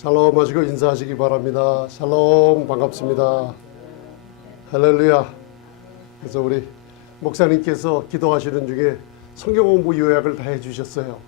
샬롬 하시고 인사하시기 바랍니다. 샬롬, 반갑습니다. 할렐루야. 그래서 우리 목사님께서 기도하시는 중에 성경 공부 요약을 다 해주셨어요.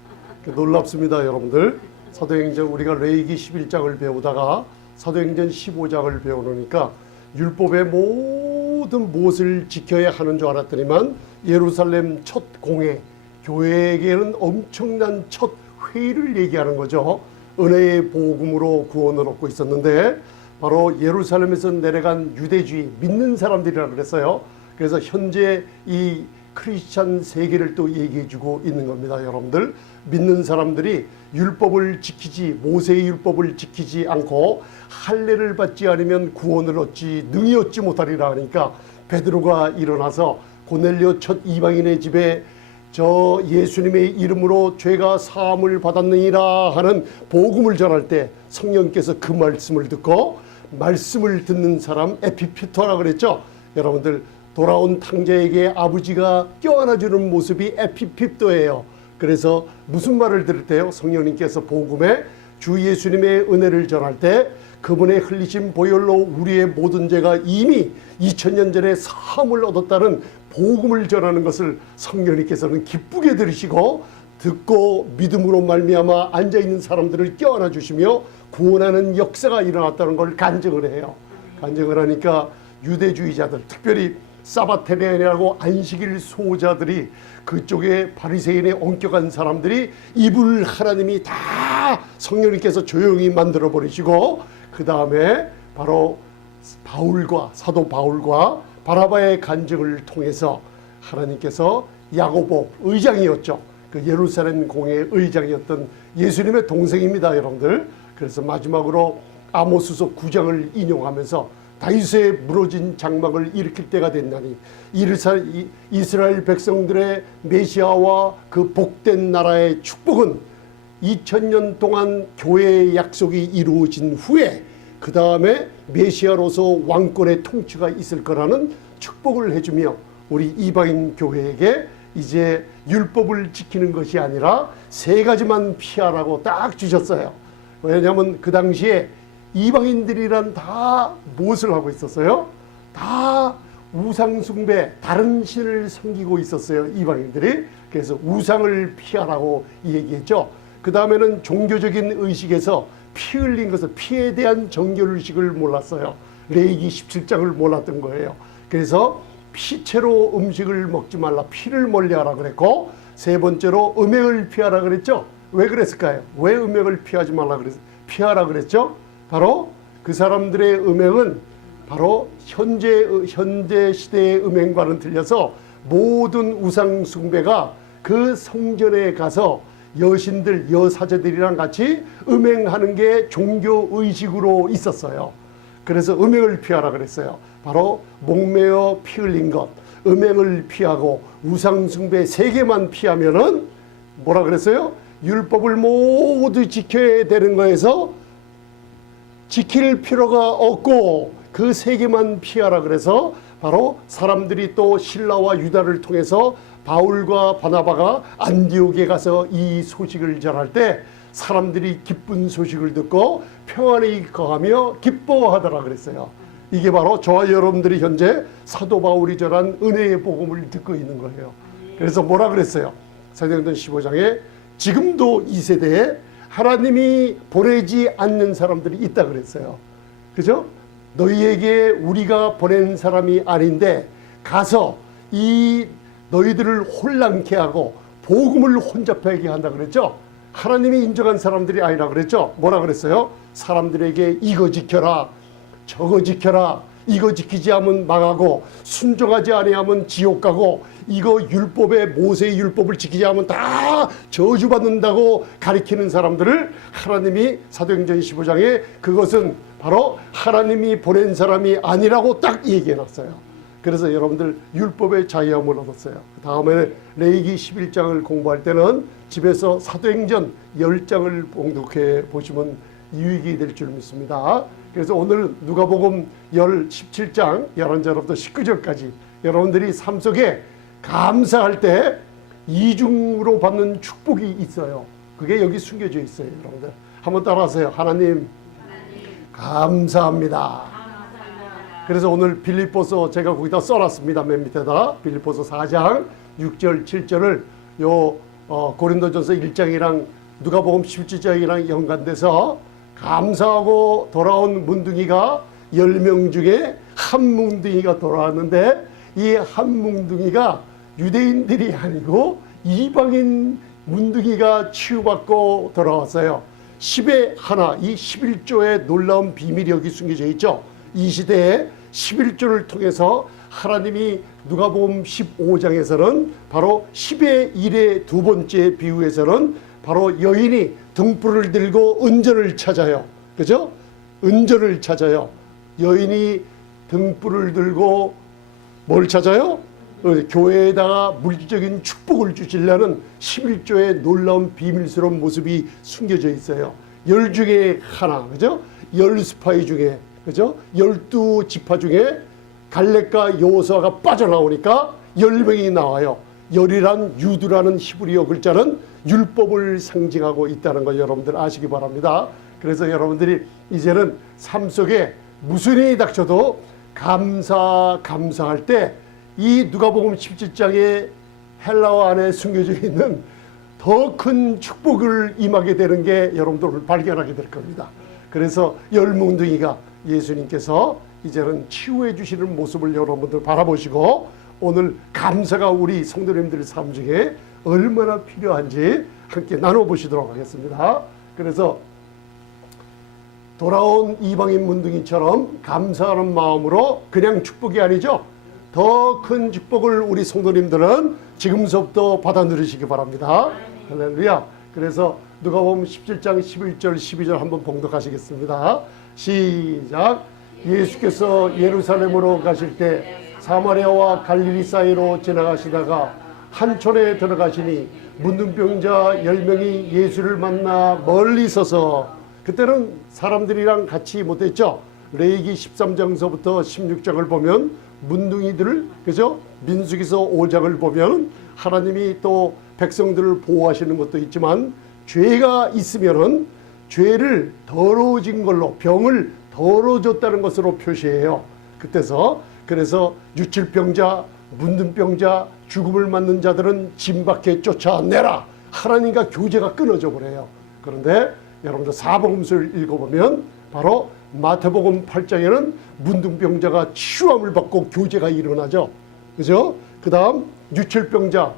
놀랍습니다, 여러분들. 사도행전 우리가 레위기 11장을 배우다가 사도행전 15장을 배우니까 율법의 모든 무엇을 지켜야 하는 줄 알았더니만 예루살렘 첫 공회, 교회에게는 엄청난 첫 회의를 얘기하는 거죠. 은혜의 복음으로 구원을 얻고 있었는데 바로 예루살렘에서 내려간 유대주의 믿는 사람들이라 그랬어요. 그래서 현재 이 크리스찬 세계를 또 얘기해주고 있는 겁니다. 여러분들, 믿는 사람들이 율법을 지키지, 모세의 율법을 지키지 않고 할례를 받지 않으면 구원을 얻지 능히 얻지 못하리라 하니까 베드로가 일어나서 고넬료 첫 이방인의 집에 저 예수님의 이름으로 죄가 사함을 받았느니라 하는 복음을 전할 때 성령께서 그 말씀을 듣고, 말씀을 듣는 사람 에피피토라 그랬죠. 여러분들, 돌아온 탕자에게 아버지가 껴안아주는 모습이 에피피토예요. 그래서 무슨 말을 들을 때요, 성령님께서 복음에 주 예수님의 은혜를 전할 때 그분의 흘리신 보혈로 우리의 모든 죄가 이미 2000년 전에 사함을 얻었다는 복음을 전하는 것을 성령님께서는 기쁘게 들으시고, 듣고 믿음으로 말미암아 앉아있는 사람들을 껴안아 주시며 구원하는 역사가 일어났다는 걸 간증을 해요. 간증을 하니까 유대주의자들, 특별히 사바테리안이라고 안식일 수호자들이, 그쪽에 바리새인의 엄격한 사람들이 입을 하나님이 다 성령님께서 조용히 만들어 버리시고, 그 다음에 바로 바울과 사도 바울과 바나바의 간증을 통해서 하나님께서 야고보 의장이었죠. 그 예루살렘 공회의 의장이었던 예수님의 동생입니다, 여러분들. 그래서 마지막으로 아모스서 9장을 인용하면서 다윗의 무너진 장막을 일으킬 때가 됐나니 이스라엘 백성들의 메시아와 그 복된 나라의 축복은 2000년 동안 교회의 약속이 이루어진 후에 그 다음에 메시아로서 왕권의 통치가 있을 거라는 축복을 해주며 우리 이방인 교회에게 이제 율법을 지키는 것이 아니라 세 가지만 피하라고 딱 주셨어요. 왜냐하면 그 당시에 이방인들이란 다 무엇을 하고 있었어요? 다 우상숭배, 다른 신을 섬기고 있었어요, 이방인들이. 그래서 우상을 피하라고 얘기했죠. 그 다음에는 종교적인 의식에서 피 흘린 것을, 피에 대한 정결의식을 몰랐어요. 레위기 17장을 몰랐던 거예요. 그래서 피채로 음식을 먹지 말라, 피를 멀리하라 그랬고, 세 번째로 음행을 피하라 그랬죠. 왜 그랬을까요? 왜 음행을 피하라 그랬죠? 바로 그 사람들의 음행은 바로 현재 시대의 음행과는 틀려서 모든 우상 숭배가 그 성전에 가서 여신들, 여사제들이랑 같이 음행하는 게 종교의식으로 있었어요. 그래서 음행을 피하라 그랬어요. 바로 목매어 피 흘린 것, 음행을 피하고 우상숭배 세 개만 피하면은 뭐라 그랬어요? 율법을 모두 지켜야 되는 거에서 지킬 필요가 없고 그 세 개만 피하라 그래서 바로 사람들이 또 신라와 유다를 통해서 바울과 바나바가 안디옥에 가서 이 소식을 전할 때 사람들이 기쁜 소식을 듣고 평안에 거하며 기뻐하더라 그랬어요. 이게 바로 저와 여러분들이 현재 사도 바울이 전한 은혜의 복음을 듣고 있는 거예요. 그래서 뭐라 그랬어요? 사도행전 15장에 지금도 이 세대에 하나님이 보내지 않는 사람들이 있다 그랬어요. 그죠? 너희에게 우리가 보낸 사람이 아닌데 가서 이 너희들을 혼란케 하고 복음을 혼잡하게 한다 그랬죠. 하나님이 인정한 사람들이 아니라 그랬죠. 뭐라 그랬어요? 사람들에게 이거 지켜라, 저거 지켜라, 이거 지키지 않으면 망하고 순종하지 아니하면 지옥 가고 이거 율법에 모세의 율법을 지키지 않으면 다 저주받는다고 가리키는 사람들을 하나님이 사도행전 15장에 그것은 바로 하나님이 보낸 사람이 아니라고 딱 얘기해놨어요. 그래서 여러분들 율법의 자유함을 얻었어요. 다음에 레위기 11장을 공부할 때는 집에서 사도행전 10장을 봉독해 보시면 유익이 될 줄 믿습니다. 그래서 오늘 누가복음 17장 11절부터 19절까지 여러분들이 삶 속에 감사할 때 이중으로 받는 축복이 있어요. 그게 여기 숨겨져 있어요. 여러분들 한번 따라하세요. 하나님, 감사합니다. 그래서 오늘 빌립보서 제가 거기다 써놨습니다. 맨 밑에다 빌립보서 4장 6절 7절을 고린도전서 1장이랑 누가복음 17장이랑 연관돼서 감사하고 돌아온 문둥이가 10명 중에 한 뭉둥이가 돌아왔는데 이 한 뭉둥이가 유대인들이 아니고 이방인 문둥이가 치유받고 돌아왔어요. 10의 하나, 이 11조의 놀라운 비밀이 여기 숨겨져 있죠. 이 시대에 11조를 통해서 하나님이 누가복음 15장에서는 바로 10의 1의 두 번째 비유에서는 바로 여인이 등불을 들고 은전을 찾아요. 그죠? 은전을 찾아요. 여인이 등불을 들고 뭘 찾아요? 교회에다가 물질적인 축복을 주시려는 11조의 놀라운 비밀스러운 모습이 숨겨져 있어요. 10 중에 하나, 그죠? 10스파이 중에, 그죠? 12지파 중에 갈렙과 여호수아가 빠져나오니까 10명이 나와요. 열이란 유두라는 히브리어 글자는 율법을 상징하고 있다는 걸 여러분들 아시기 바랍니다. 그래서 여러분들이 이제는 삶 속에 무슨 일이 닥쳐도 감사할 때 이 누가복음 17장의 헬라어 안에 숨겨져 있는 더 큰 축복을 임하게 되는 게 여러분들 오늘 발견하게 될 겁니다. 그래서 열뭉둥이가 예수님께서 이제는 치유해 주시는 모습을 여러분들 바라보시고 오늘 감사가 우리 성도님들 삶 중에 얼마나 필요한지 함께 나눠보시도록 하겠습니다. 그래서 돌아온 이방인 문둥이처럼 감사하는 마음으로 그냥 축복이 아니죠. 더 큰 축복을 우리 성도님들은 지금서부터 받아 누리시기 바랍니다. 할렐루야. 그래서 누가복음 17장 11절 12절 한번 봉독하시겠습니다. 시작. 예수께서 예루살렘으로 가실 때 사마리아와 갈릴리 사이로 지나가시다가 한 촌에 들어가시니 문둥병자 10명이 예수를 만나 멀리 서서, 그때는 사람들이랑 같이 못했죠. 레위기 13장서부터 16장을 보면 문둥이들을, 그죠? 민수기서 5장을 보면 하나님이 또 백성들을 보호하시는 것도 있지만 죄가 있으면은 죄를 더러워진 걸로, 병을 더러워졌다는 것으로 표시해요. 그래서 유칠병자, 문둥병자, 죽음을 맞는 자들은 진 밖에 쫓아내라. 하나님과 교제가 끊어져 버려요. 그런데 여러분들 사복음서를 읽어보면 바로 마태복음 8장에는 문둥병자가 치유함을 받고 교제가 일어나죠. 그죠? 그 다음 유출병자,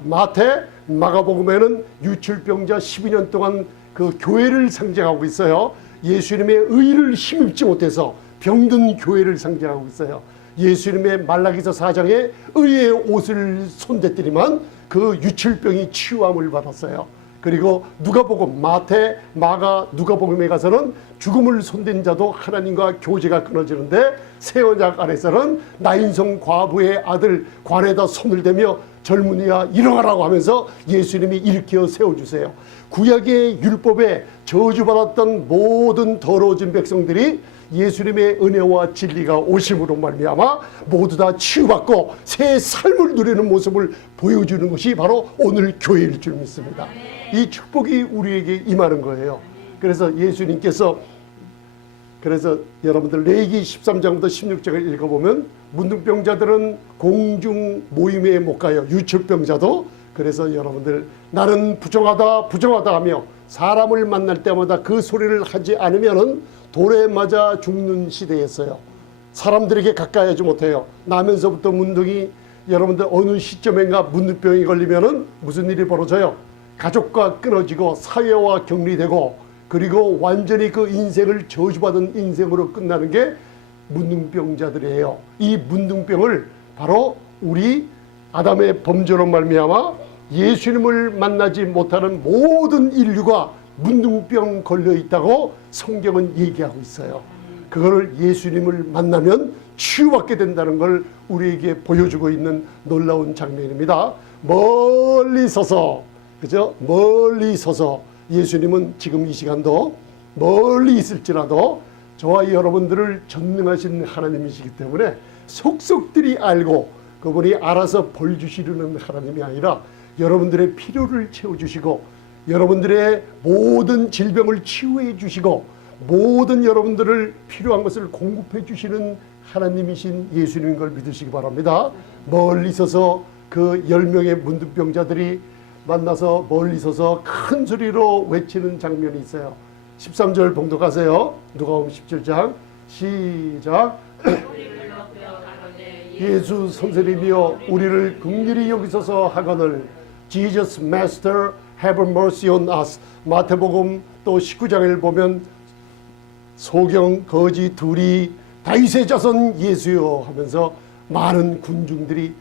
마가복음에는 유출병자 12년 동안 그 교회를 상징하고 있어요. 예수님의 의를 힘입지 못해서 병든 교회를 상징하고 있어요. 예수님의 말라기서 4장에 의의 옷을 손댔더니만 그 유출병이 치유함을 받았어요. 그리고 누가복음, 마태, 마가, 누가복음에 가서는 죽음을 손댄 자도 하나님과 교제가 끊어지는데 새 언약 안에서는 나인성 과부의 아들 관에다 손을 대며 젊은이야 일어나라고 하면서 예수님이 일으켜 세워주세요. 구약의 율법에 저주받았던 모든 더러워진 백성들이 예수님의 은혜와 진리가 오심으로 말미암아 모두 다 치유받고 새 삶을 누리는 모습을 보여주는 것이 바로 오늘 교회일 줄 믿습니다. 이 축복이 우리에게 임하는 거예요. 그래서 예수님께서, 그래서 여러분들 레위기 13장부터 16장을 읽어보면 문둥병자들은 공중 모임에 못 가요. 유출병자도. 그래서 여러분들 나는 부정하다 하며 사람을 만날 때마다 그 소리를 하지 않으면 돌에 맞아 죽는 시대였어요. 사람들에게 가까이 하지 못해요. 나면서부터 문둥이, 여러분들 어느 시점인가 문둥병이 걸리면은 무슨 일이 벌어져요? 가족과 끊어지고 사회와 격리되고, 그리고 완전히 그 인생을 저주받은 인생으로 끝나는 게 문둥병자들이에요. 이 문둥병을 바로 우리 아담의 범죄로 말미암아 예수님을 만나지 못하는 모든 인류가 문둥병 걸려 있다고 성경은 얘기하고 있어요. 그거를 예수님을 만나면 치유받게 된다는 걸 우리에게 보여주고 있는 놀라운 장면입니다. 멀리 서서, 그죠? 멀리 서서 예수님은 지금 이 시간도 멀리 있을지라도 저와 여러분들을 전능하신 하나님이시기 때문에 속속들이 알고 그분이 알아서 벌 주시려는 하나님이 아니라 여러분들의 필요를 채워주시고 여러분들의 모든 질병을 치유해 주시고 모든 여러분들을 필요한 것을 공급해 주시는 하나님이신 예수님인 걸 믿으시기 바랍니다. 멀리 서서 그 10명의 문둥병자들이 만나서 멀리 서서 큰 소리로 외치는 장면이 있어요. 13절 봉독하세요. 누가복음 17장 시작. 예수 선생님이여 우리를 긍휼히 여기소서 하거늘 Jesus Master have mercy on us. 마태복음 또 19장을 보면 소경 거지 둘이 다윗의 자손 예수여 하면서 많은 군중들이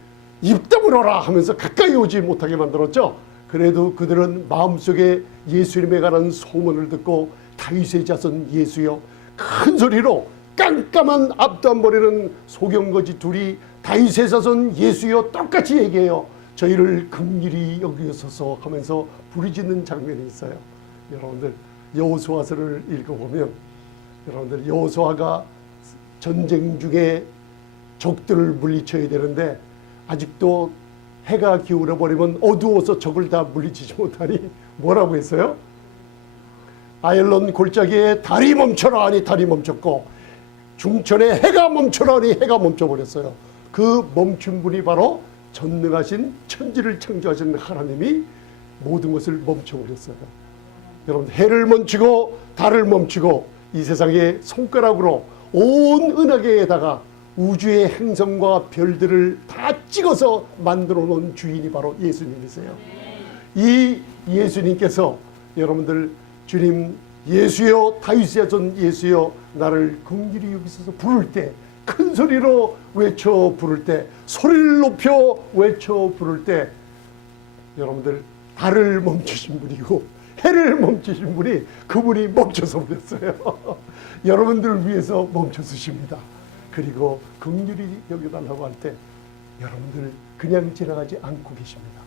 입 다물어라 하면서 가까이 오지 못하게 만들었죠. 그래도 그들은 마음속에 예수님에 관한 소문을 듣고 다윗의 자손 예수여 큰 소리로 깜깜한 앞도 안 보이는 소경거지 둘이 다윗의 자손 예수여 똑같이 얘기해요. 저희를 긍휼히 여기소서 하면서 부르짖는 장면이 있어요. 여러분들 여호수아서를 읽어보면 여러분들 여호수아가 전쟁 중에 적들을 물리쳐야 되는데 아직도 해가 기울어 버리면 어두워서 적을 다 물리치지 못하니 뭐라고 했어요? 아엘론 골짜기에 달이 멈춰라 하니 달이 멈췄고 중천에 해가 멈춰라 하니 해가 멈춰버렸어요. 그 멈춘 분이 바로 전능하신 천지를 창조하신 하나님이 모든 것을 멈춰버렸어요. 여러분 해를 멈추고 달을 멈추고 이 세상에 손가락으로 온 은하계에다가 우주의 행성과 별들을 다 찍어서 만들어 놓은 주인이 바로 예수님이세요. 이 예수님께서 여러분들 주님 예수여 다윗의 자손 예수여 나를 긍휼히 여기소서 부를 때 큰 소리로 외쳐 부를 때 소리를 높여 외쳐 부를 때 여러분들 달을 멈추신 분이고 해를 멈추신 분이 그분이 멈춰서 버렸어요. 여러분들을 위해서 멈춰주십니다. 그리고 긍휼히 여겨달라고 할 때 여러분들 그냥 지나가지 않고 계십니다.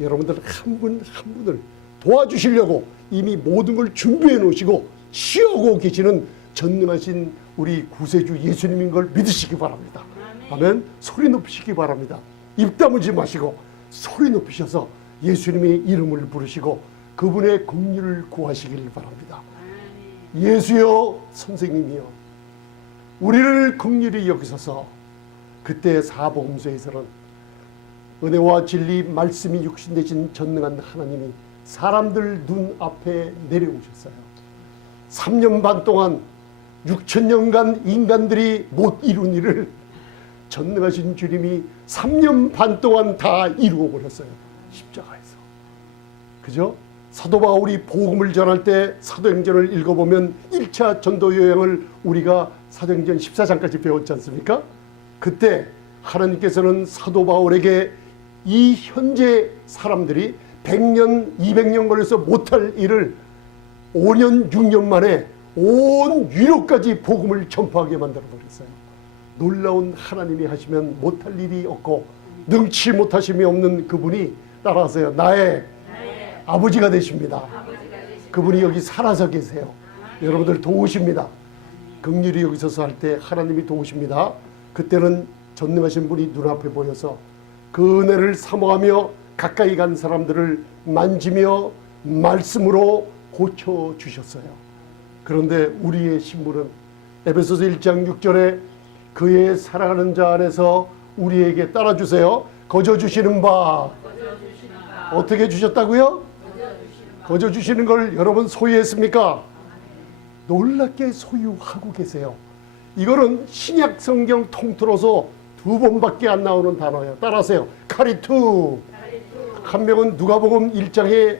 여러분들 한 분 한 분을 도와주시려고 이미 모든 걸 준비해 놓으시고 쉬어오고 계시는 전능하신 우리 구세주 예수님인 걸 믿으시기 바랍니다. 아멘. 소리 높이시기 바랍니다. 입 다물지 마시고 소리 높이셔서 예수님의 이름을 부르시고 그분의 긍휼을 구하시길 바랍니다. 예수여 선생님이여 우리를 긍휼히 여기소서. 그때 사복음서에서는 은혜와 진리 말씀이 육신 되신 전능한 하나님이 사람들 눈앞에 내려오셨어요. 3년 반 동안 6천년간 인간들이 못 이룬 일을 전능하신 주님이 3년 반 동안 다 이루어 버렸어요. 십자가에서. 그죠? 사도 바울이 복음을 전할 때 사도행전을 읽어보면 1차 전도 여행을 우리가 사도행전 14장까지 배웠지 않습니까? 그때 하나님께서는 사도 바울에게 이 현재 사람들이 100년, 200년 걸려서 못할 일을 5년, 6년 만에 온 유럽까지 복음을 전파하게 만들어버렸어요. 놀라운 하나님이 하시면 못할 일이 없고 능치 못하심이 없는 그분이 따라하세요. 나의 아버지가 되십니다. 그분이 여기 살아서 계세요. 여러분들 도우십니다. 긍휼히 여기서서 할 때 하나님이 도우십니다. 그때는 전능하신 분이 눈앞에 보여서 그 은혜를 사모하며 가까이 간 사람들을 만지며 말씀으로 고쳐주셨어요. 그런데 우리의 신분은 에베소서 1장 6절에 그의 사랑하는 자 안에서 우리에게 따라주세요. 거저주시는 바 어떻게 주셨다고요? 거저주시는 걸 여러분 소유했습니까? 놀랍게 소유하고 계세요. 이거는 신약 성경 통틀어서 2번밖에 안 나오는 단어예요. 따라하세요. 카리투. 한 명은 누가복음 1장에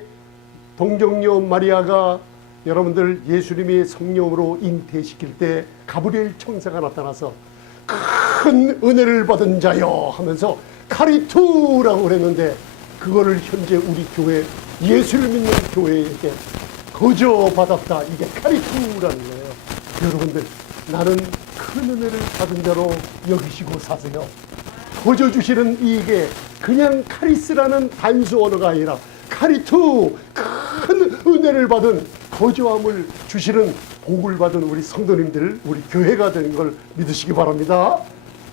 동정녀 마리아가 여러분들 예수님이 성령으로 잉태시킬 때 가브리엘 천사가 나타나서 큰 은혜를 받은 자여 하면서 카리투라고 그랬는데 그거를 현재 우리 교회 예수를 믿는 교회에게 거저 받았다. 이게 카리투라는 거예요. 여러분들 나는 큰 은혜를 받은 자로 여기시고 사세요. 거저 주시는 이게 그냥 카리스라는 단수 언어가 아니라 카리투 큰 은혜를 받은 거저함을 주시는 복을 받은 우리 성도님들 우리 교회가 되는 걸 믿으시기 바랍니다.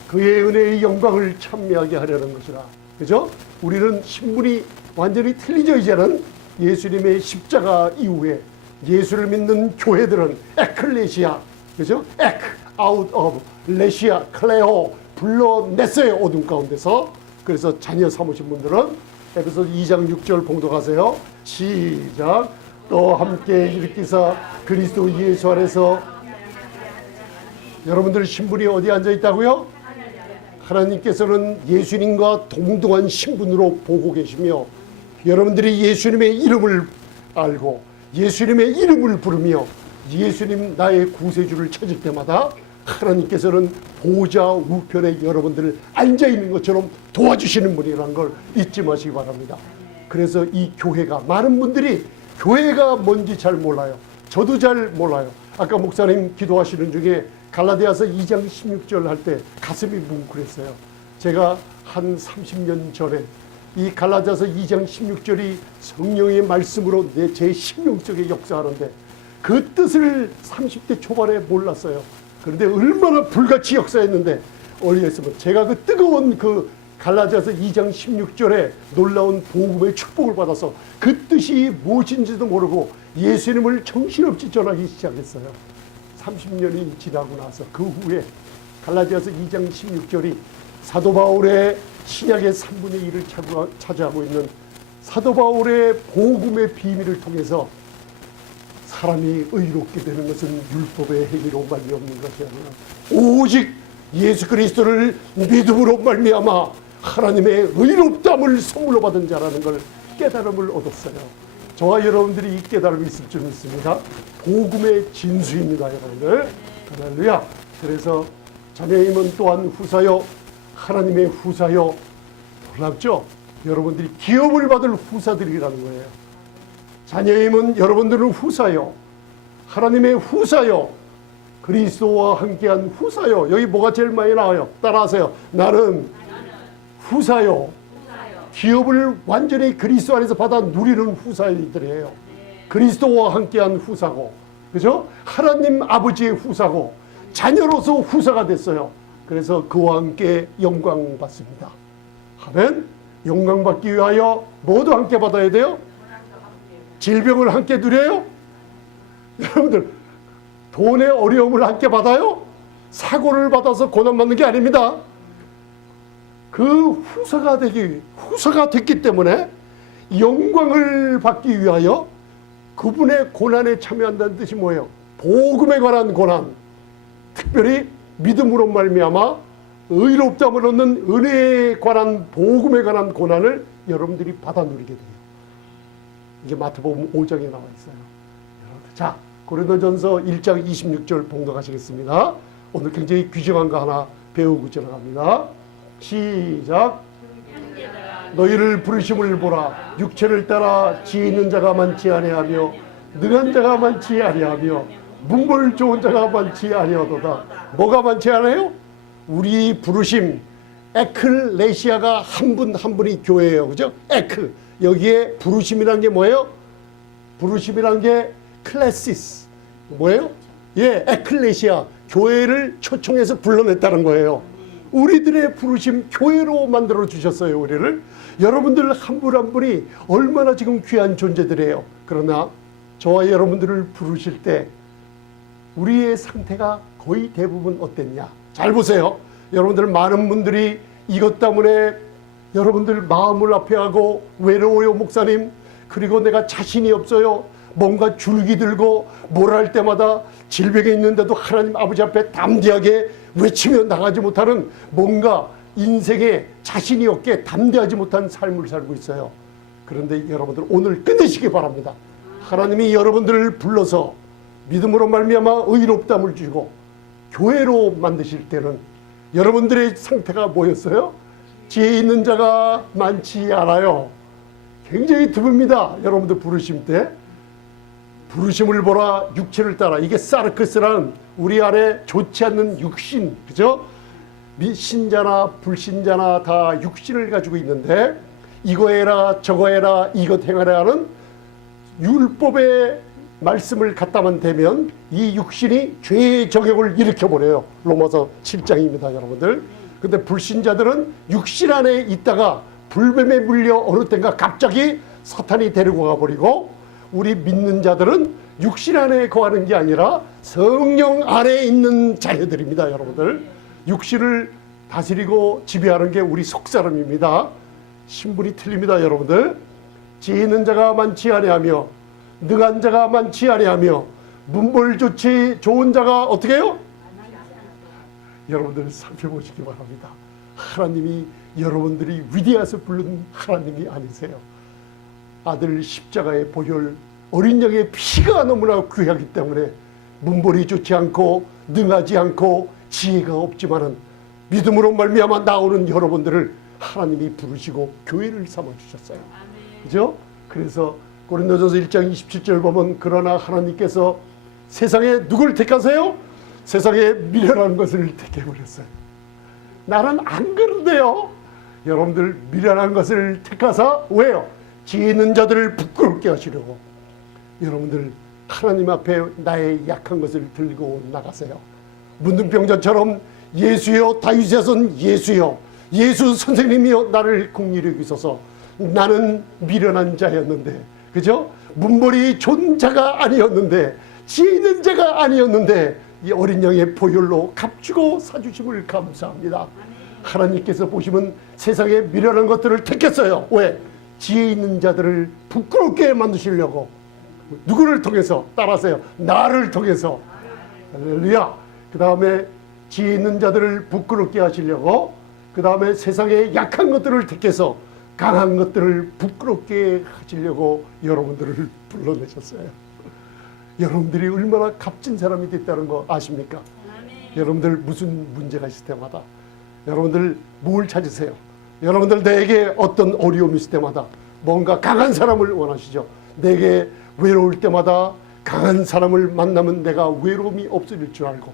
그의 은혜의 영광을 찬미하게 하려는 것이라. 그죠? 우리는 신분이 완전히 틀리죠. 이제는 예수님의 십자가 이후에 예수를 믿는 교회들은 에클레시아, 그죠? 에크, 아웃 오브, 레시아, 클레오, 불러냈어요. 어둠 가운데서. 그래서 자녀 삼으신 분들은 에베소 2장 6절 봉독하세요. 시작. 또 함께 일으키사 그리스도 예수 안에서. 여러분들 신분이 어디 앉아 있다고요? 하나님께서는 예수님과 동등한 신분으로 보고 계시며, 여러분들이 예수님의 이름을 알고 예수님의 이름을 부르며 예수님 나의 구세주를 찾을 때마다 하나님께서는 보좌 우편에 여러분들 앉아있는 것처럼 도와주시는 분이라는 걸 잊지 마시기 바랍니다. 그래서 이 교회가, 많은 분들이 교회가 뭔지 잘 몰라요. 저도 잘 몰라요. 아까 목사님 기도하시는 중에 갈라디아서 2장 16절 할 때 가슴이 뭉클했어요. 제가 한 30년 전에 이 갈라디아서 2장 16절이 성령의 말씀으로 제 심령 속에 역사하는데 그 뜻을 30대 초반에 몰랐어요. 그런데 얼마나 불같이 역사했는데, 어리했으면 제가 그 뜨거운 그 갈라디아서 2장 16절에 놀라운 복음의 축복을 받아서 그 뜻이 무엇인지도 모르고 예수님을 정신없이 전하기 시작했어요. 30년이 지나고 나서 그 후에 갈라디아서 2장 16절이 사도 바울의 신약의 3분의 1을 차지하고 있는 사도 바울의 복음의 비밀을 통해서 사람이 의롭게 되는 것은 율법의 행위로 말미암는 것이 아니라 오직 예수 그리스도를 믿음으로 말미암아 하나님의 의롭다함을 선물로 받은 자라는 걸 깨달음을 얻었어요. 저와 여러분들이 이 깨달음이 있을 줄 믿습니다. 복음의 진수입니다, 여러분들. 할렐루야. 그래서 자녀임은 또한 후사요, 하나님의 후사요. 놀랍죠? 여러분들이 기업을 받을 후사들이라는 거예요. 자녀임은 여러분들은 후사요, 하나님의 후사요, 그리스도와 함께한 후사요. 여기 뭐가 제일 많이 나와요? 따라하세요. 나는 후사요. 기업을 완전히 그리스도 안에서 받아 누리는 후사들이에요. 그리스도와 함께한 후사고, 그죠? 하나님 아버지의 후사고, 자녀로서 후사가 됐어요. 그래서 그와 함께 영광 받습니다. 아멘. 영광 받기 위하여 모두 함께 받아야 돼요. 질병을 함께 누려요? 여러분들 돈의 어려움을 함께 받아요? 사고를 받아서 고난받는 게 아닙니다. 그 후사가 됐기 때문에 영광을 받기 위하여 그분의 고난에 참여한다는 뜻이 뭐예요? 복음에 관한 고난, 특별히 믿음으로 말미암아 의롭다함을 얻는 은혜에 관한 복음에 관한 고난을 여러분들이 받아 누리게 돼요. 이게 마태복음 5장에 나와 있어요. 자, 고린도전서 1장 26절 봉독하시겠습니다. 오늘 굉장히 귀중한 거 하나 배우고 지나갑니다. 시작. 너희를 부르심을 보라. 육체를 따라 지혜 있는 자가 많지 아니하며 능한 자가 많지 아니하며 문벌 좋은 자가 많지 아니하도다. 뭐가 많지 않아요? 우리 부르심, 에클레시아가 한 분 한 분이 교회예요. 그죠? 에크. 여기에 부르심이란 게 뭐예요? 부르심이란 게 클래시스. 뭐예요? 예, 에클레시아. 교회를 초청해서 불러냈다는 거예요. 우리들의 부르심, 교회로 만들어 주셨어요, 우리를. 여러분들 한 분 한 분이 얼마나 지금 귀한 존재들이에요. 그러나 저와 여러분들을 부르실 때 우리의 상태가 거의 대부분 어땠냐? 잘 보세요. 여러분들 많은 분들이 이것 때문에 여러분들 마음을 아파하고 외로워요, 목사님. 그리고 내가 자신이 없어요. 뭔가 줄기 들고 뭘 할 때마다 질병에 있는데도 하나님 아버지 앞에 담대하게 외치며 나가지 못하는, 뭔가 인생에 자신이 없게 담대하지 못한 삶을 살고 있어요. 그런데 여러분들 오늘 끝내시기 바랍니다. 하나님이 여러분들을 불러서 믿음으로 말미암아 의롭다함을 주시고 교회로 만드실 때는 여러분들의 상태가 뭐였어요? 지혜 있는 자가 많지 않아요. 굉장히 드뭅니다. 여러분들 부르심 때. 부르심을 보라, 육체를 따라. 이게 사르크스라는 우리 안에 좋지 않는 육신, 그죠? 신자나 불신자나 다 육신을 가지고 있는데, 이거 해라 저거 해라 이것 행하라 하는 율법의 말씀을 갖다만 대면 이 육신이 죄의 정욕을 일으켜버려요. 로마서 7장입니다, 여러분들. 근데 불신자들은 육신 안에 있다가 불뱀에 물려 어느 땐가 갑자기 사탄이 데리고 가버리고, 우리 믿는 자들은 육신 안에 거하는 게 아니라 성령 안에 있는 자녀들입니다. 여러분들, 육신을 다스리고 지배하는 게 우리 속사람입니다. 신분이 틀립니다. 여러분들, 지혜 있는 자가 많지 아니하며 능한 자가 많지 아니하며 문벌 좋은 자가 어떻게 해요? 여러분들 살펴보시기 바랍니다. 하나님이 여러분들이 위대해서 부른 하나님이 아니세요. 아들 십자가의 보혈, 어린 양의 피가 너무나 귀하기 때문에 문벌이 좋지 않고 능하지 않고 지혜가 없지만은 믿음으로 말미암아 나오는 여러분들을 하나님이 부르시고 교회를 삼아주셨어요. 그죠? 그래서 고린도전서 1장 27절 보면 그러나 하나님께서 세상에 누굴 택하세요? 세상에 미련한 것을 택해버렸어요. 나는 안 그런데요. 여러분들 미련한 것을 택하사 왜요? 지혜 있는 자들을 부끄럽게 하시려고. 여러분들 하나님 앞에 나의 약한 것을 들고 나가세요. 문둥병자처럼 예수여 다윗의 son 예수여 예수 선생님이여 나를 긍휼히 여기소서. 나는 미련한 자였는데, 그죠? 문벌이 좋은 자가 아니었는데, 지혜 있는 자가 아니었는데 이 어린 양의 보혈로 값주고 사주심을 감사합니다. 하나님께서 보시면 세상에 미련한 것들을 택했어요. 왜? 지혜 있는 자들을 부끄럽게 만드시려고. 누구를 통해서? 따라하세요. 나를 통해서. 할렐루야. 그 다음에 지혜 있는 자들을 부끄럽게 하시려고, 그 다음에 세상에 약한 것들을 택해서 강한 것들을 부끄럽게 하시려고 여러분들을 불러내셨어요. 여러분들이 얼마나 값진 사람이 됐다는 거 아십니까? 여러분들 무슨 문제가 있을 때마다 여러분들 뭘 찾으세요? 여러분들 내게 어떤 어려움이 있을 때마다 뭔가 강한 사람을 원하시죠. 내게 외로울 때마다 강한 사람을 만나면 내가 외로움이 없어질 줄 알고,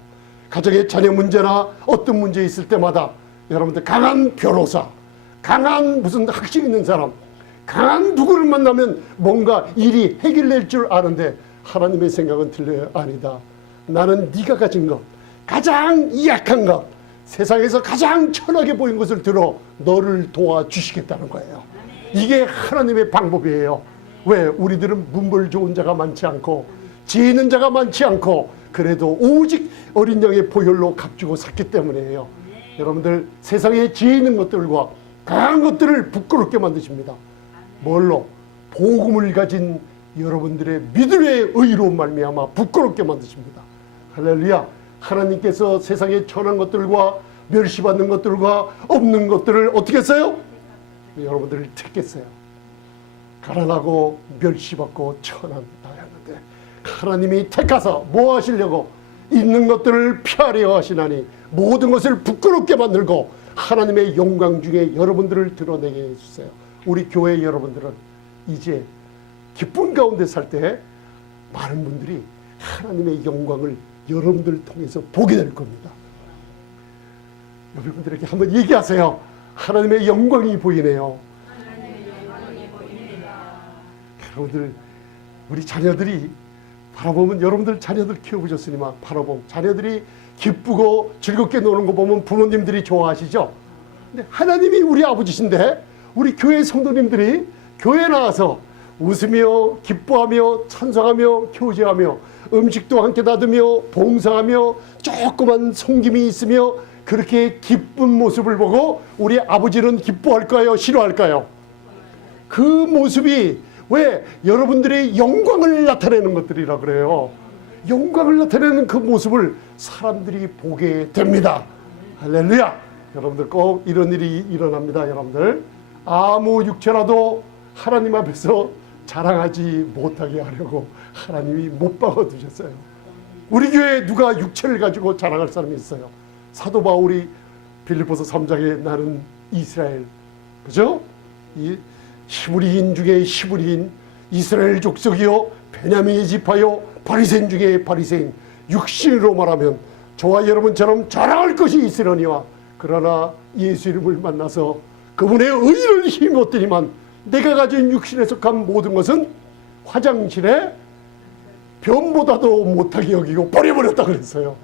가정의 자녀 문제나 어떤 문제 있을 때마다 여러분들 강한 변호사, 강한 무슨 학식 있는 사람, 강한 누구를 만나면 뭔가 일이 해결될 줄 아는데 하나님의 생각은 틀려요. 아니다. 나는 네가 가진 것, 가장 약한 것, 세상에서 가장 천하게 보인 것을 들어 너를 도와주시겠다는 거예요. 이게 하나님의 방법이에요. 왜? 우리들은 문벌 좋은 자가 많지 않고 지혜 있는 자가 많지 않고 그래도 오직 어린 양의 보혈로 값주고 샀기 때문이에요. 여러분들 세상에 지혜 있는 것들과 강한 것들을 부끄럽게 만드십니다. 뭘로? 복음을 가진 여러분들의 믿음의 의로 말미암아 부끄럽게 만드십니다. 할렐루야. 하나님께서 세상에 천한 것들과 멸시받는 것들과 없는 것들을 어떻게 했어요? 여러분들을 택했어요. 가난하고 멸시받고 천한 나였는데 하나님이 택하사 뭐 하시려고? 있는 것들을 피하려 하시나니 모든 것을 부끄럽게 만들고 하나님의 영광 중에 여러분들을 드러내게 해주세요. 우리 교회 여러분들은 이제 기쁨 가운데 살 때 많은 분들이 하나님의 영광을 여러분들 통해서 보게 될 겁니다. 여러분들에게 한번 얘기하세요. 하나님의 영광이 보이네요. 여러분들, 우리 자녀들이 바라보면, 여러분들 자녀들 키워보셨으니만 바라보면 자녀들이 기쁘고 즐겁게 노는 거 보면 부모님들이 좋아하시죠. 근데 하나님이 우리 아버지신데 우리 교회 성도님들이 교회에 나와서 웃으며 기뻐하며 찬송하며 교제하며 음식도 함께 나누며 봉사하며 조그만 섬김이 있으며 그렇게 기쁜 모습을 보고 우리 아버지는 기뻐할까요? 싫어할까요? 그 모습이 왜? 여러분들의 영광을 나타내는 것들이라 그래요. 영광을 나타내는 그 모습을 사람들이 보게 됩니다. 할렐루야. 여러분들 꼭 이런 일이 일어납니다. 여러분들 아무 육체라도 하나님 앞에서 자랑하지 못하게 하려고 하나님이 못 박아 두셨어요. 우리 교회에 누가 육체를 가지고 자랑할 사람이 있어요? 사도 바울이 빌립보서 3장에 나는 이스라엘, 그죠? 이 히브리인 중에 히브리인, 이스라엘 족속이요 베냐민의 지파요 바리새인 중에 바리새인, 육신으로 말하면 저와 여러분처럼 자랑할 것이 있으려니와 그러나 예수 이름을 만나서 그분의 의를 힘입었더니만 내가 가진 육신에 속한 모든 것은 화장실에 변보다도 못하게 여기고 버려버렸다 그랬어요.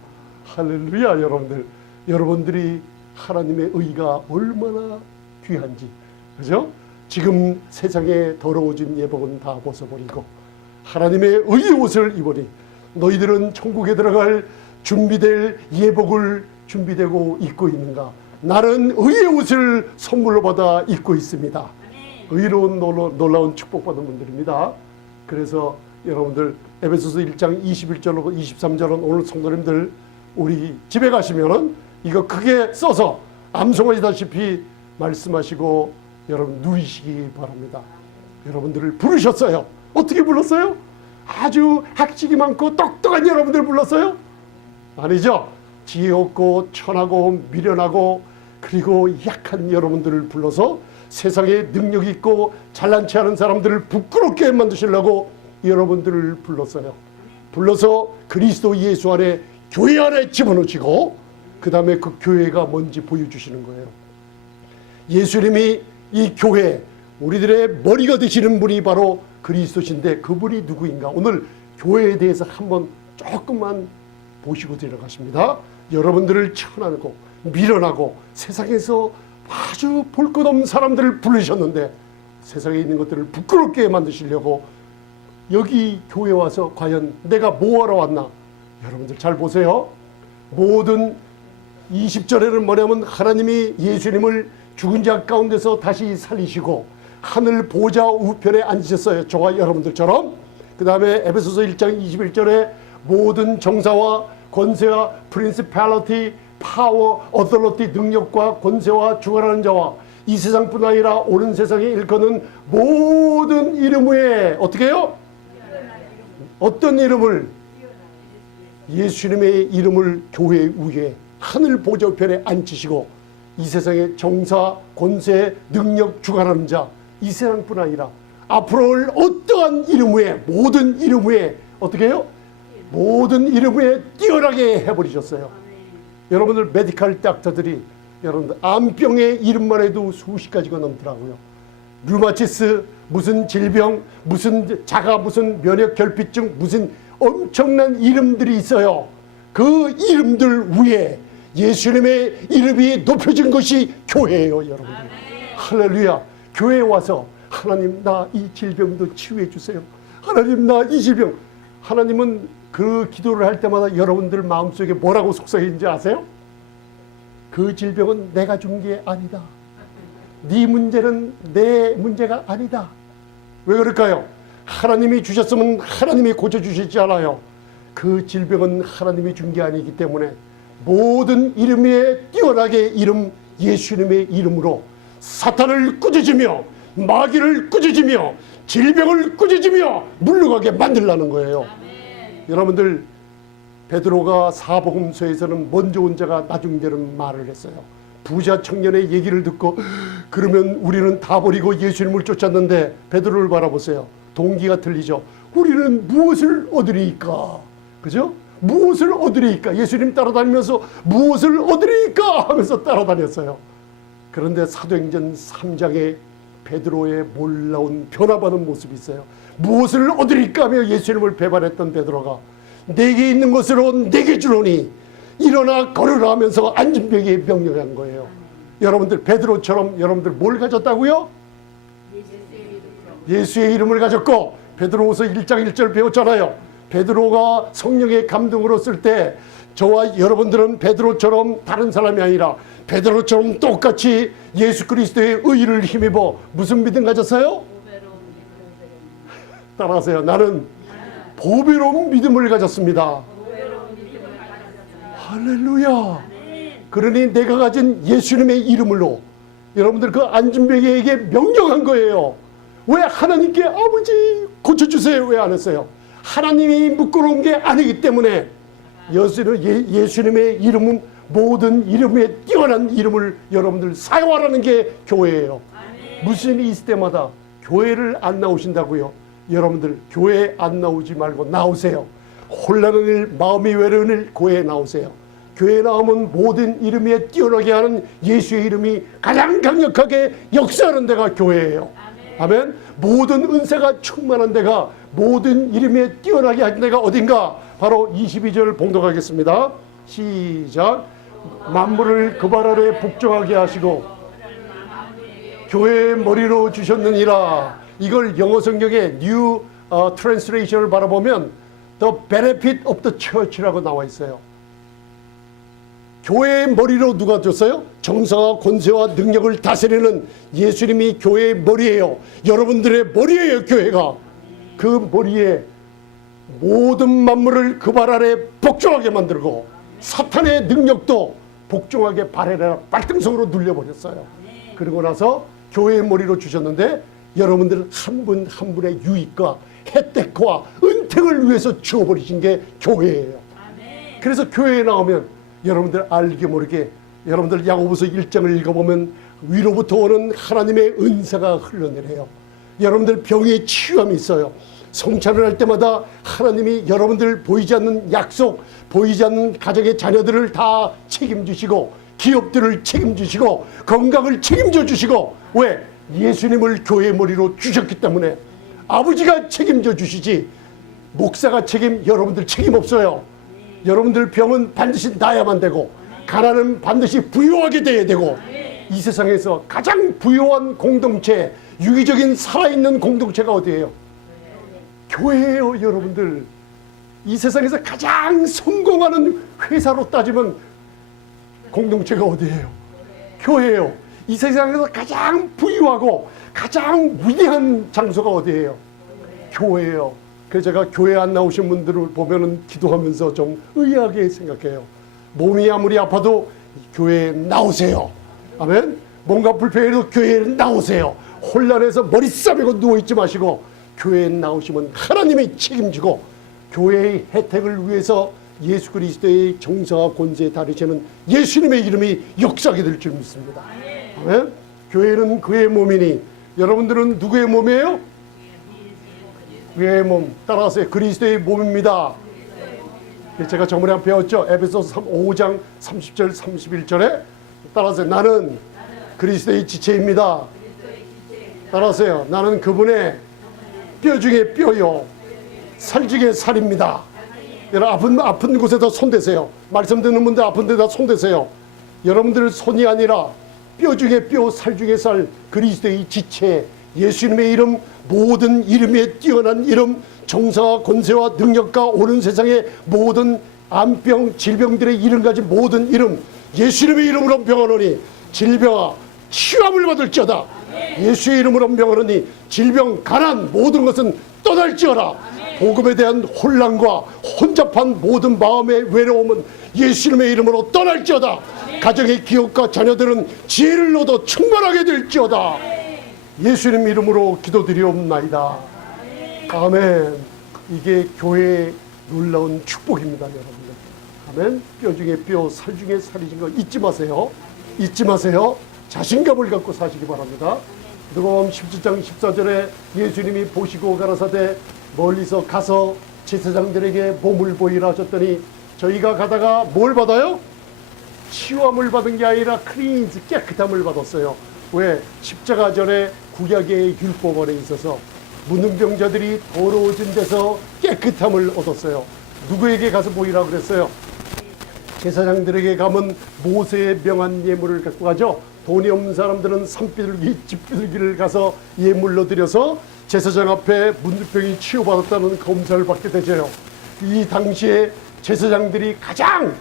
할렐루야. 여러분들, 여러분들이 하나님의 의가 얼마나 귀한지, 그죠? 지금 세상에 더러워진 예복은 다 벗어버리고 하나님의 의의 옷을 입으니 너희들은 천국에 들어갈 준비될 예복을 준비되고 입고 있는가? 나는 의의 옷을 선물로 받아 입고 있습니다. 의로운 놀라운 축복받은 분들입니다. 그래서 여러분들 에베소서 1장 21절로 23절은 오늘 성도님들 우리 집에 가시면은 이거 크게 써서 암송하시다시피 말씀하시고 여러분 누리시기 바랍니다. 여러분들을 부르셨어요. 어떻게 불렀어요? 아주 학식이 많고 똑똑한 여러분들 불렀어요? 아니죠. 지혜 없고 천하고 미련하고 그리고 약한 여러분들을 불러서 세상에 능력 있고 잘난 체 하는 사람들을 부끄럽게 만드시려고 여러분들을 불렀어요. 불러서 그리스도 예수 안에 교회 안에 집어넣으시고 그 다음에 그 교회가 뭔지 보여주시는 거예요. 예수님이 이 교회 우리들의 머리가 되시는 분이 바로 그리스도신데 그분이 누구인가? 오늘 교회에 대해서 한번 조금만 보시고 들어가십니다. 여러분들을 천하고 미련하고 세상에서 아주 볼 것 없는 사람들을 부르셨는데 세상에 있는 것들을 부끄럽게 만드시려고 여기 교회 와서 과연 내가 뭐하러 왔나? 여러분들 잘 보세요. 모든 20절에는 뭐냐면 하나님이 예수님을 죽은 자 가운데서 다시 살리시고 하늘 보좌 우편에 앉으셨어요. 저와 여러분들처럼. 그 다음에 에베소서 1장 21절에 모든 정사와 권세와 프린시팔리티, 파워, 어토리티, 능력과 권세와 주관하는 자와 이 세상뿐 아니라 오는 세상에 일컫는 모든 이름 위에 어떻게 해요? 어떤 이름을? 예수님의 이름을 교회 위에 하늘 보좌 우편에 앉히시고 이 세상의 정사, 권세, 능력, 주관하는 자 이 세상뿐 아니라 앞으로 올 어떠한 이름 위에 모든 이름 위에 어떻게 해요? 모든 이름 위에 뛰어나게 해버리셨어요. 여러분들 메디컬 닥터들이 여러분들 암병의 이름만 해도 수십 가지가 넘더라고요. 류마티스 무슨 질병 무슨 자가 무슨 면역 결핍증 무슨 엄청난 이름들이 있어요. 그 이름들 위에 예수님의 이름이 높여진 것이 교회예요. 여러분들. 할렐루야. 교회에 와서 하나님 나 이 질병도 치유해 주세요. 하나님 나 이 질병. 하나님은 그 기도를 할 때마다 여러분들 마음속에 뭐라고 속삭이는지 아세요? 그 질병은 내가 준 게 아니다. 네 문제는 내 문제가 아니다. 왜 그럴까요? 하나님이 주셨으면 하나님이 고쳐주시지 않아요. 그 질병은 하나님이 준 게 아니기 때문에 모든 이름 위에 뛰어나게 이름 예수님의 이름으로 사탄을 꾸짖으며 마귀를 꾸짖으며 질병을 꾸짖으며 물러가게 만들라는 거예요. 여러분들 베드로가 사복음서에서는 먼저 온 자가 나중되는 말을 했어요. 부자 청년의 얘기를 듣고 그러면 우리는 다 버리고 예수님을 쫓았는데 베드로를 바라보세요. 동기가 틀리죠. 우리는 무엇을 얻으리이까? 그죠? 무엇을 얻으리이까? 예수님 따라다니면서 무엇을 얻으리이까? 하면서 따라다녔어요. 그런데 사도행전 3장에 베드로의 놀라운 변화받은 모습이 있어요. 무엇을 얻으리까 하며 예수님을 배반했던 베드로가 내게 있는 것으로 내게 주노니 일어나 걸으라 하면서 안진병에게 명령한 거예요. 여러분들 베드로처럼 여러분들 뭘 가졌다고요? 예수의 이름을 가졌고 베드로후서 1장 1절 배웠잖아요. 베드로가 성령의 감동으로 쓸 때 저와 여러분들은 베드로처럼 다른 사람이 아니라 베드로처럼 똑같이 예수 그리스도의 의를 힘입어 무슨 믿음 가졌어요? 따라하세요. 나는 보배로운 믿음을 가졌습니다. 할렐루야. 그러니 내가 가진 예수님의 이름으로 여러분들 그 안진병에게 명령한 거예요. 왜 하나님께 아버지 고쳐주세요 왜 안 했어요? 하나님이 부끄러운 게 아니기 때문에 예수님의 이름은 모든 이름에 뛰어난 이름을 여러분들 사용하라는 게 교회예요. 무슨 일이 있을 때마다 교회를 안 나오신다고요? 여러분들 교회 안 나오지 말고 나오세요. 혼란한 일, 마음이 외로운 일 교회에 나오세요. 교회에 나오면 모든 이름에 뛰어나게 하는 예수의 이름이 가장 강력하게 역사하는 데가 교회예요. 아멘. 모든 은사가 충만한 데가 모든 이름에 뛰어나게 하는 데가 어딘가? 바로 22절 봉독하겠습니다. 시작. 만물을 그 발 아래 복종하게 하시고 교회의 머리로 주셨느니라. 이걸 영어 성경에 New 트랜스레이션을 바라보면 The benefit of the church라고 나와 있어요. 교회의 머리로 누가 줬어요? 정사와 권세와 능력을 다스리는 예수님이 교회의 머리예요. 여러분들의 머리예요, 교회가. 그 머리에 모든 만물을 그 발 아래 복종하게 만들고 사탄의 능력도 복종하게 발에다 발등성으로 눌려버렸어요. 그리고 나서 교회의 머리로 주셨는데 여러분들 한 분 한 분의 유익과 혜택과 은택을 위해서 주어버리신 게 교회예요. 그래서 교회에 나오면 여러분들 알게 모르게 여러분들 야고보서 1장을 읽어보면 위로부터 오는 하나님의 은사가 흘러내려요. 여러분들 병에 치유함이 있어요. 성찬을 할 때마다 하나님이 여러분들 보이지 않는 약속, 보이지 않는 가정의 자녀들을 다 책임지시고 기업들을 책임지시고 건강을 책임져 주시고, 왜? 예수님을 교회의 머리로 주셨기 때문에. 아버지가 책임져 주시지 목사가 여러분들 책임 없어요. 여러분들 병은 반드시 나야만 되고 가난은 반드시 부유하게 돼야 되고, 이 세상에서 가장 부유한 공동체, 유기적인 살아있는 공동체가 어디예요? 교회예요. 여러분들, 이 세상에서 가장 성공하는 회사로 따지면 공동체가 어디예요? 교회예요. 이 세상에서 가장 부유하고 가장 위대한 장소가 어디예요? 교회예요. 그래서 제가 교회 안 나오신 분들을 보면은 기도하면서 좀 의아하게 생각해요. 몸이 아무리 아파도 교회에 나오세요. 아멘. 뭔가 불편해도 교회에 나오세요. 혼란해서 머리 싸매고 누워있지 마시고 교회에 나오시면 하나님이 책임지고 교회의 혜택을 위해서 예수 그리스도의 정사와 권세에 다루시는 예수님의 이름이 역사하게 될 줄 믿습니다. 아멘. 교회는 그의 몸이니 여러분들은 누구의 몸이에요? 그의 몸. 따라하세요. 그리스도의 몸입니다. 제가 저번에 한번 배웠죠. 에베소서 5장 30절 31절에 따라하세요. 나는 그리스도의 지체입니다. 따라하세요. 나는 그분의 뼈 중에 뼈요 살 중에 살입니다. 여러분 아픈 곳에다 손대세요. 말씀 듣는 분들 아픈 데다 손대세요. 여러분들 손이 아니라 뼈 중에 뼈, 살 중에 살, 그리스도의 지체, 예수님의 이름, 모든 이름에 뛰어난 이름, 정사와 권세와 능력과 오는 세상의 모든 암병, 질병들의 이름 가진 모든 이름, 예수님의 이름으로 명하노니 질병아 치유함을 받을지어다. 예수의 이름으로 명하노니 질병, 가난 모든 것은 떠날지어다. 복음에 대한 혼란과 혼잡한 모든 마음의 외로움은 예수님의 이름으로 떠날지어다. 가정의 기업과 자녀들은 지혜를 얻어 충만하게 될지어다. 예수님 이름으로 기도드리옵나이다. 아멘. 이게 교회의 놀라운 축복입니다, 여러분들. 아멘. 뼈 중에 뼈, 살 중에 살이신 거 잊지 마세요. 잊지 마세요. 자신감을 갖고 사시기 바랍니다. 누가복음 17장 14절에 예수님이 보시고 가라사대 멀리서 가서 제사장들에게 몸을 보이라 하셨더니 저희가 가다가 뭘 받아요? 치유함을 받은 게 아니라 클린즈, 깨끗함을 받았어요. 왜? 십자가 전에 구약의 율법 안에 있어서 문둥병자들이 더러워진 데서 깨끗함을 얻었어요. 누구에게 가서 보이라 그랬어요? 제사장들에게 가면 모세의 명한 예물을 갖고 가죠. 돈이 없는 사람들은 산비둘기, 집비둘기를 가서 예물로 드려서 제사장 앞에 문둥병이 치유받았다는 검사를 받게 되죠. 이 당시에 제사장들이 가장,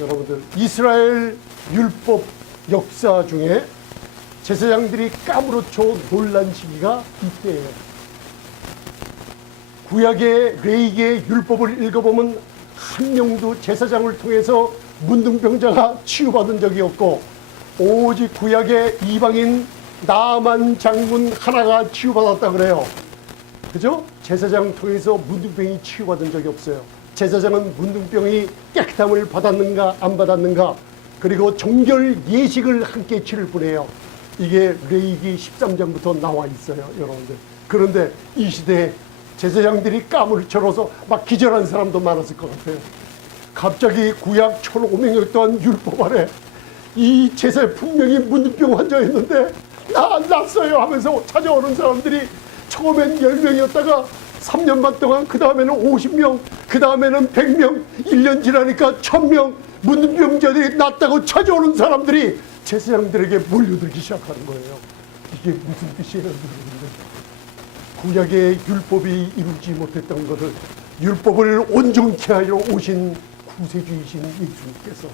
여러분들, 이스라엘 율법 역사 중에 제사장들이 까무러쳐 놀란 시기가 이때예요. 구약의 레위기의 율법을 읽어보면 한 명도 제사장을 통해서 문둥병자가 치유받은 적이 없고, 오직 구약의 이방인 나만 장군 하나가 치유받았다 그래요. 그죠? 제사장 통해서 문둥병이 치유받은 적이 없어요. 제사장은 문둥병이 깨끗함을 받았는가 안 받았는가, 그리고 정결 예식을 함께 치를 뿐이에요. 이게 레위기 13장부터 나와 있어요, 여러분들. 그런데 이 시대에 제사장들이 까무를 쳐서 막 기절한 사람도 많았을 것 같아요. 갑자기 구약 1500년 동안 율법 아래 이 제사에 분명히 문둥병 환자였는데 나 났어요 하면서 찾아오는 사람들이 처음엔 10명이었다가 3년 반 동안, 그 다음에는 50명, 그 다음에는 100명, 1년 지나니까 1000명, 문둥병자들이 낫다고 찾아오는 사람들이 제사장들에게 몰려들기 시작하는 거예요. 이게 무슨 뜻이에요? 구약의 율법이 이루지 못했던 것을 율법을 온전케 하려 오신 구세주이신 예수님께서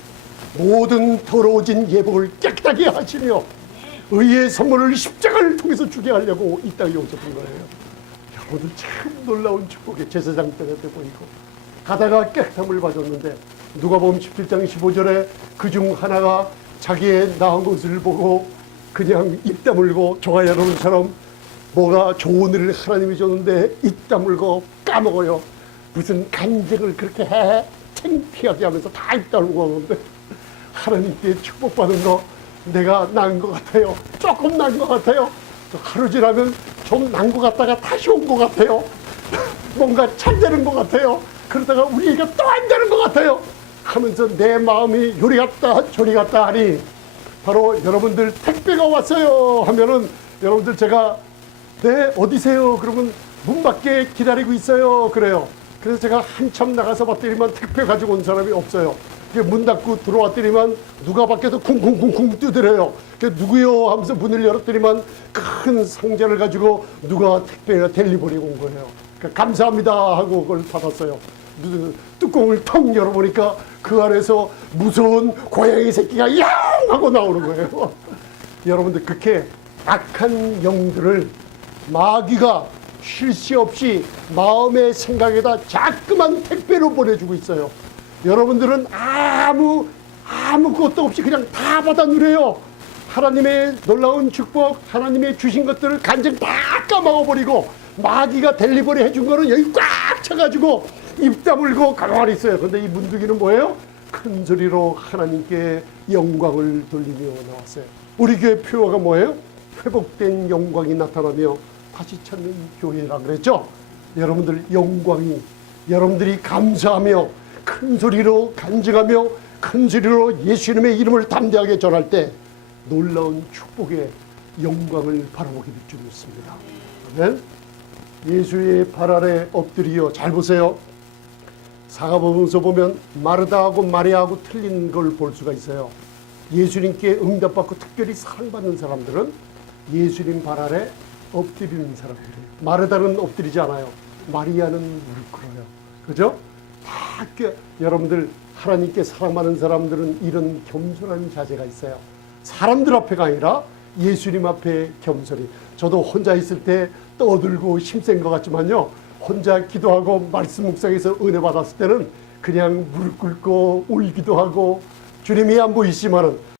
모든 더러워진 예복을 깨끗하게 하시며 의의 선물을 십자가를 통해서 주게 하려고 이 땅에 오셨던 거예요. 여러분들 참 놀라운 축복의 제사장 때가 돼 보이고 가다가 깨끗함을 받았는데 누가복음 17장 15절에 그중 하나가 자기의 나은 것을 보고 그냥 입 다물고 조가 여러분처럼 뭐가 좋은 일을 하나님이 줬는데 입 다물고 까먹어요. 무슨 간증을 그렇게 해 창피하게 하면서 다 입 다물고 하는데 하나님께 축복받은 거 내가 난 것 같아요. 조금 난 것 같아요. 하루 지나면 좀 난 것 같다가 다시 온 것 같아요. 뭔가 잘 되는 것 같아요. 그러다가 우리 애가 또 안 되는 것 같아요 하면서 내 마음이 요리 갔다 저리 갔다 하니 바로 여러분들 택배가 왔어요 하면은 여러분들 제가 네 어디세요? 그러면 문 밖에 기다리고 있어요 그래요. 그래서 제가 한참 나가서 봤더니만 택배 가지고 온 사람이 없어요. 문 닫고 들어왔더니만 누가 밖에서 쿵쿵쿵쿵 두드려요. 누구요? 하면서 문을 열었더니만 큰 상자를 가지고 누가 택배가 델리버리 온 거예요. 감사합니다 하고 그걸 받았어요. 뚜껑을 턱 열어보니까 그 안에서 무서운 고양이 새끼가 야옹 하고 나오는 거예요. 여러분들 그렇게 악한 영들을 마귀가 쉴 새 없이 마음의 생각에다 자꾸만 택배로 보내주고 있어요. 여러분들은 아무것도 없이 그냥 다 받아 누려요. 하나님의 놀라운 축복, 하나님의 주신 것들을 간증 다 까먹어버리고 마귀가 델리버리 해준 거는 여기 꽉 차가지고 입 다물고 가만히 있어요. 근데 이 문둥이는 뭐예요? 큰 소리로 하나님께 영광을 돌리며 나왔어요. 우리 교회 표어가 뭐예요? 회복된 영광이 나타나며 다시 찾는 교회라 그랬죠. 여러분들 영광이 여러분들이 감사하며 큰 소리로 간증하며 큰 소리로 예수님의 이름을 담대하게 전할 때 놀라운 축복의 영광을 바라보게 될 줄 믿습니다. 아멘. 예수의 발 아래 엎드리어 잘 보세요. 사가복음서 보면 마르다하고 마리아하고 틀린 걸 볼 수가 있어요. 예수님께 응답받고 특별히 사랑받는 사람들은 예수님 발 아래 엎드리는 사람들이에요. 마르다는 엎드리지 않아요. 마리아는 무릎 꿇어요. 그죠? 다 여러분들 하나님께 사랑받는 사람들은 이런 겸손한 자세가 있어요. 사람들 앞에가 아니라 예수님 앞에 겸손히. 저도 혼자 있을 때 떠들고 힘센 것 같지만요, 혼자 기도하고 말씀 묵상해서 은혜 받았을 때는 그냥 무릎 꿇고 울기도 하고 주님이 안 보이시지만은